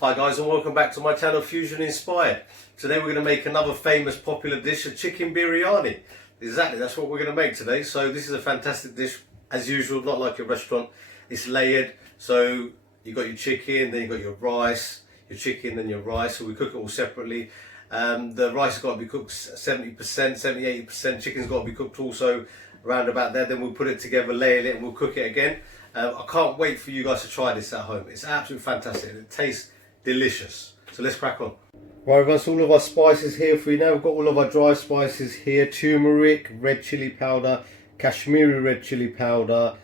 Hi guys, and welcome back to my channel Fusion Inspired. Today we're going to make another famous popular dish, a Chicken Biryani. Exactly, that's what we're going to make today. So this is a fantastic dish, as usual, not like a restaurant. It's layered, so you got your chicken, then you got your rice, your chicken, then your rice. So we cook it all separately. The rice has got to be cooked 70%, 70-80%. Chicken's got to be cooked also around about there. Then we'll put it together, layer it, and we'll cook it again. I can't wait for you guys to try this at home. It's absolutely fantastic. It tastes delicious. So let's crack on. Right, we've got all of our spices here for you now. We've got all of our dry spices here: turmeric, red chili powder, Kashmiri red chili powder.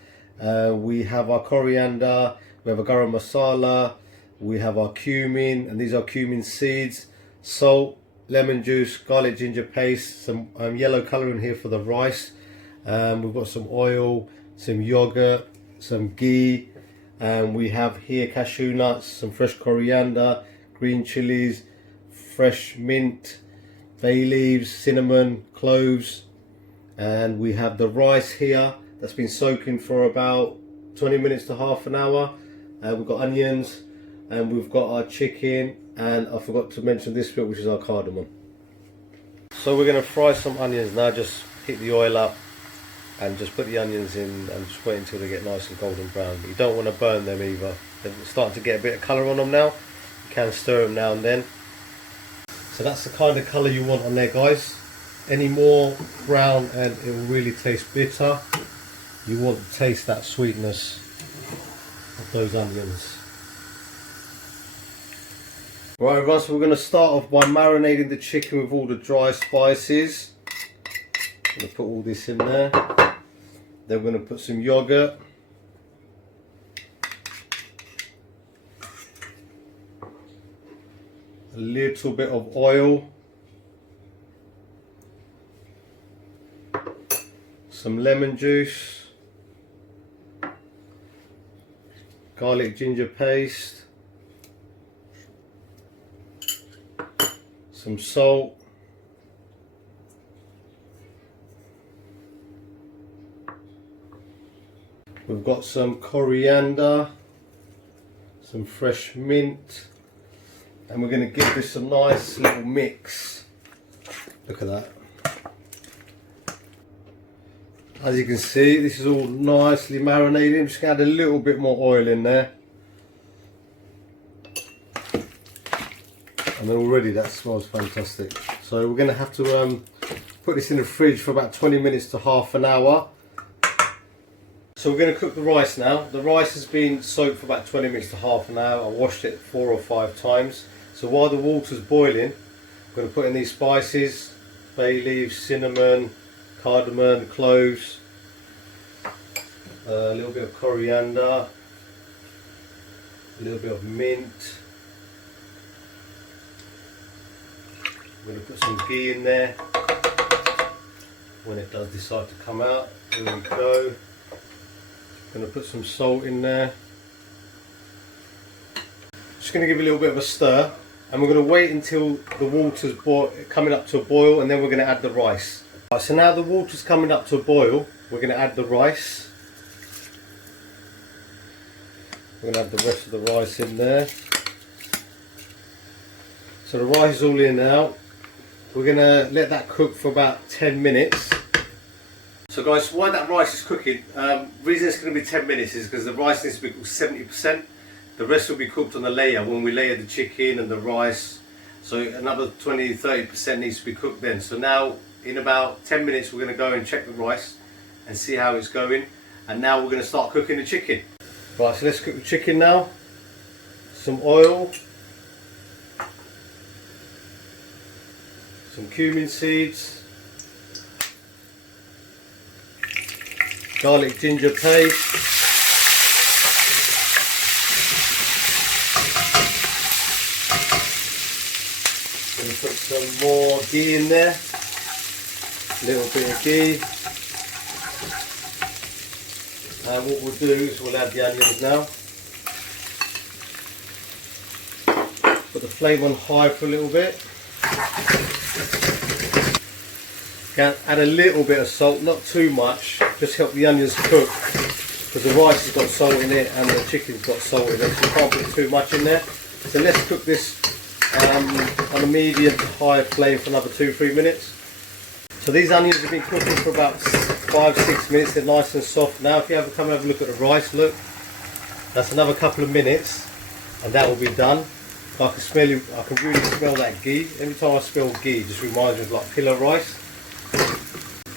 We have our coriander. We have a garam masala. We have our cumin, and these are cumin seeds. Salt, lemon juice, garlic ginger paste. Some yellow colour in here for the rice. We've got some oil, some yogurt, some ghee. And we have here cashew nuts, some fresh coriander, green chillies, fresh mint, bay leaves, cinnamon, cloves. And we have the rice here that's been soaking for about 20 minutes to half an hour. We've got onions, and we've got our chicken, and I forgot to mention this bit, which is our cardamom. So we're going to fry some onions now. Just heat the oil up and just put the onions in and just wait until they get nice and golden brown. But you don't want to burn them either. They're starting to get a bit of colour on them now. You can stir them now and then. So that's the kind of colour you want on there, guys. Any more brown and it will really taste bitter. You want to taste that sweetness of those onions. Right everyone, so we're going to start off by marinating the chicken with all the dry spices. I'm going to put all this in there. Then we're going to put some yogurt. A little bit of oil. Some lemon juice. Garlic ginger paste. Some salt. We've got some coriander, some fresh mint, and we're going to give this a nice little mix. Look at that. As you can see, this is all nicely marinated. I'm just going to add a little bit more oil in there. And then already that smells fantastic. So we're going to have to put this in the fridge for about 20 minutes to half an hour. So we're going to cook the rice now. The rice has been soaked for about 20 minutes to half an hour. I washed it 4 or 5 times. So while the water's boiling, I'm going to put in these spices: bay leaves, cinnamon, cardamom, cloves, a little bit of coriander, a little bit of mint. I'm going to put some ghee in there when it does decide to come out. Here we go. Going to put some salt in there. Just going to give it a little bit of a stir, and we're going to wait until the water's coming up to a boil, and then we're going to add the rice. Right, so now the water's coming up to a boil, we're going to add the rice. We're going to add the rest of the rice in there. So the rice is all in now. We're going to let that cook for about 10 minutes. So guys, while that rice is cooking, reason it's going to be 10 minutes is because the rice needs to be cooked 70%. The rest will be cooked on the layer when we layer the chicken and the rice. So another 20-30% needs to be cooked then. So now in about 10 minutes we're going to go and check the rice and see how it's going. And now we're going to start cooking the chicken. Right, so let's cook the chicken now. Some oil. Some cumin seeds. Garlic ginger paste, going to put some more ghee in there, a little bit of ghee, and what we'll do is we'll add the onions now. Put the flame on high for a little bit. Add a little bit of salt, not too much, just help the onions cook, because the rice has got salt in it and the chicken's got salt in it, so you can't put too much in there. So let's cook this on a medium to high flame for another 2-3 minutes. So these onions have been cooking for about 5-6 minutes. They're nice and soft now. If you ever come and have a look at the rice, look, that's another couple of minutes and that will be done. I can really smell that ghee. Every time I smell ghee, it just reminds me of like pillar rice.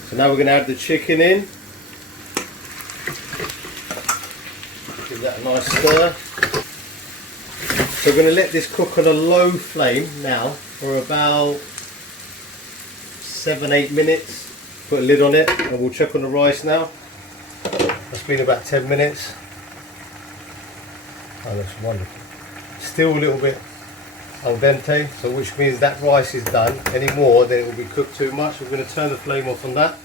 So now we're going to add the chicken in. Give that a nice stir. So we're going to let this cook on a low flame now for about 7-8 minutes. Put a lid on it and we'll check on the rice now. That's been about 10 minutes. Oh, that's wonderful. Still a little bit al dente, so which means that rice is done. Any more, then it will be cooked too much. We're going to turn the flame off on that.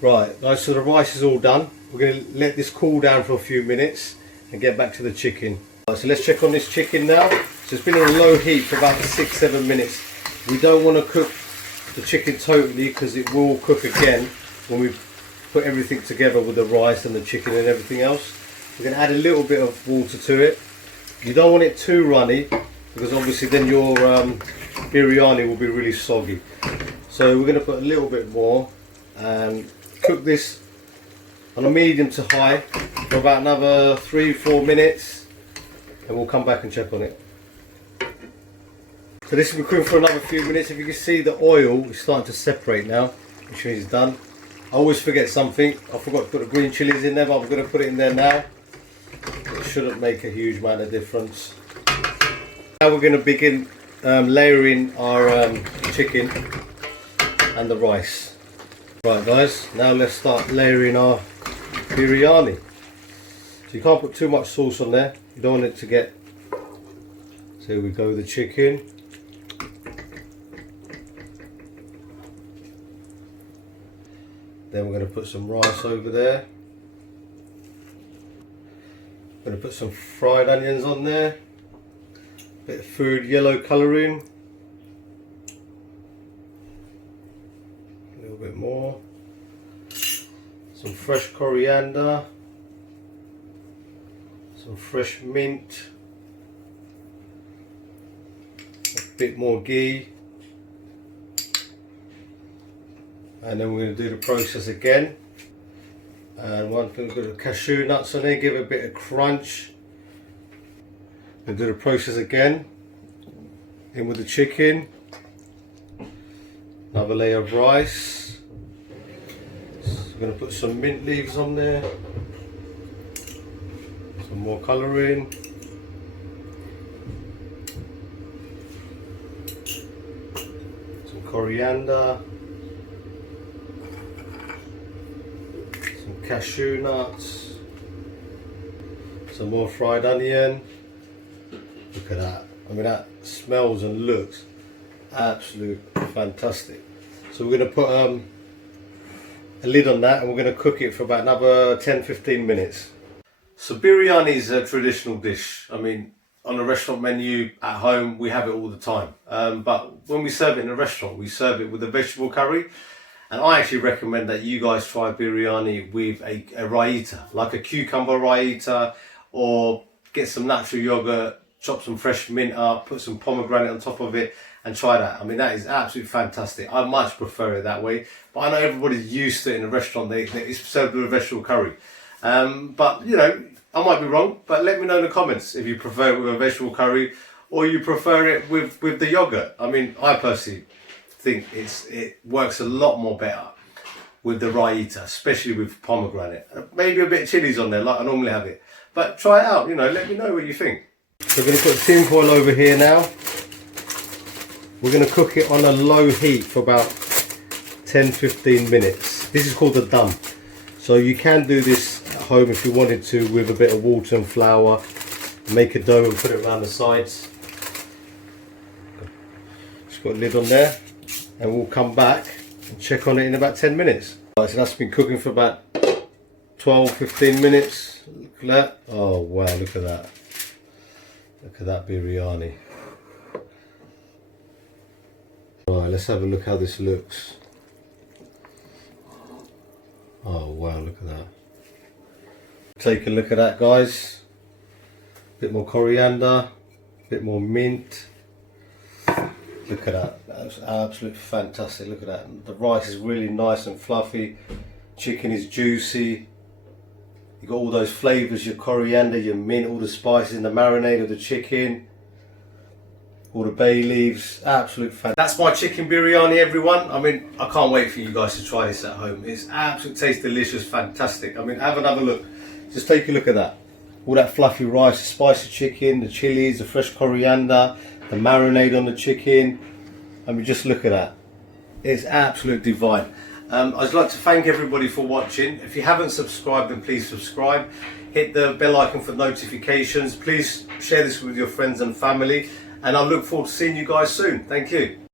Right, guys, so the rice is all done. We're going to let this cool down for a few minutes and get back to the chicken. Right, so let's check on this chicken now. So it's been on a low heat for about 6-7 minutes. We don't want to cook the chicken totally because it will cook again when we put everything together with the rice and the chicken and everything else. We're going to add a little bit of water to it. You don't want it too runny because obviously then your biryani will be really soggy. So we're going to put a little bit more and cook this on a medium to high for about another 3-4 minutes and we'll come back and check on it. So this will be cooking for another few minutes. If you can see, the oil is starting to separate now, which means it's done. I always forget something. I forgot to put the green chillies in there, but I'm going to put it in there now. It shouldn't make a huge amount of difference. Now we're going to begin layering our chicken and the rice. Right guys, now let's start layering our biryani. So you can't put too much sauce on there. You don't want it to get... So here we go, the chicken. Then we're going to put some rice over there. I'm going to put some fried onions on there. Bit of food yellow colouring. A little bit more. Some fresh coriander. Some fresh mint. A bit more ghee. And then we're going to do the process again. And one thing, we've got the cashew nuts on there, give it a bit of crunch. We'll do the process again. In with the chicken. Another layer of rice. So we're going to put some mint leaves on there. Some more colouring. Some coriander. Cashew nuts, some more fried onion. Look at that. I mean, that smells and looks absolute fantastic. So we're going to put a lid on that and we're going to cook it for about another 10-15 minutes. So biryani is a traditional dish. I mean, on a restaurant menu at home we have it all the time, but when we serve it in a restaurant we serve it with a vegetable curry. And I actually recommend that you guys try biryani with a raita, like a cucumber raita, or get some natural yogurt, chop some fresh mint up, put some pomegranate on top of it and try that. I mean, that is absolutely fantastic. I much prefer it that way, but I know everybody's used to it in a restaurant. It's served with a vegetable curry. But, you know, I might be wrong, but let me know in the comments if you prefer it with a vegetable curry or you prefer it with the yogurt. I mean, I personally think it works a lot more better with the raita, especially with pomegranate. Maybe a bit of chillies on there like I normally have it, but try it out, you know, let me know what you think. So we're going to put tin foil over here now. We're going to cook it on a low heat for about 10-15 minutes. This is called the dum. So you can do this at home if you wanted to with a bit of water and flour, make a dough and put it around the sides. Just got a lid on there. And we'll come back and check on it in about 10 minutes. Right, so that's been cooking for about 12-15 minutes. Look at that. Oh wow, look at that. Look at that biryani. Right, let's have a look how this looks. Oh wow, look at that. Take a look at that, guys. bit more coriander, bit more mint. Look at that, that's absolutely fantastic. Look at that, the rice is really nice and fluffy, chicken is juicy. You got all those flavours, your coriander, your mint, all the spices in the marinade of the chicken, all the bay leaves, absolute fantastic. That's my chicken biryani, everyone. I mean, I can't wait for you guys to try this at home. It's absolutely tastes delicious, fantastic. I mean, have another look. Just take a look at that. All that fluffy rice, the spicy chicken, the chillies, the fresh coriander, the marinade on the chicken. I mean, just look at that. It's absolute divine. I'd like to thank everybody for watching. If you haven't subscribed, then please subscribe. Hit the bell icon for notifications. Please share this with your friends and family. And I look forward to seeing you guys soon. Thank you.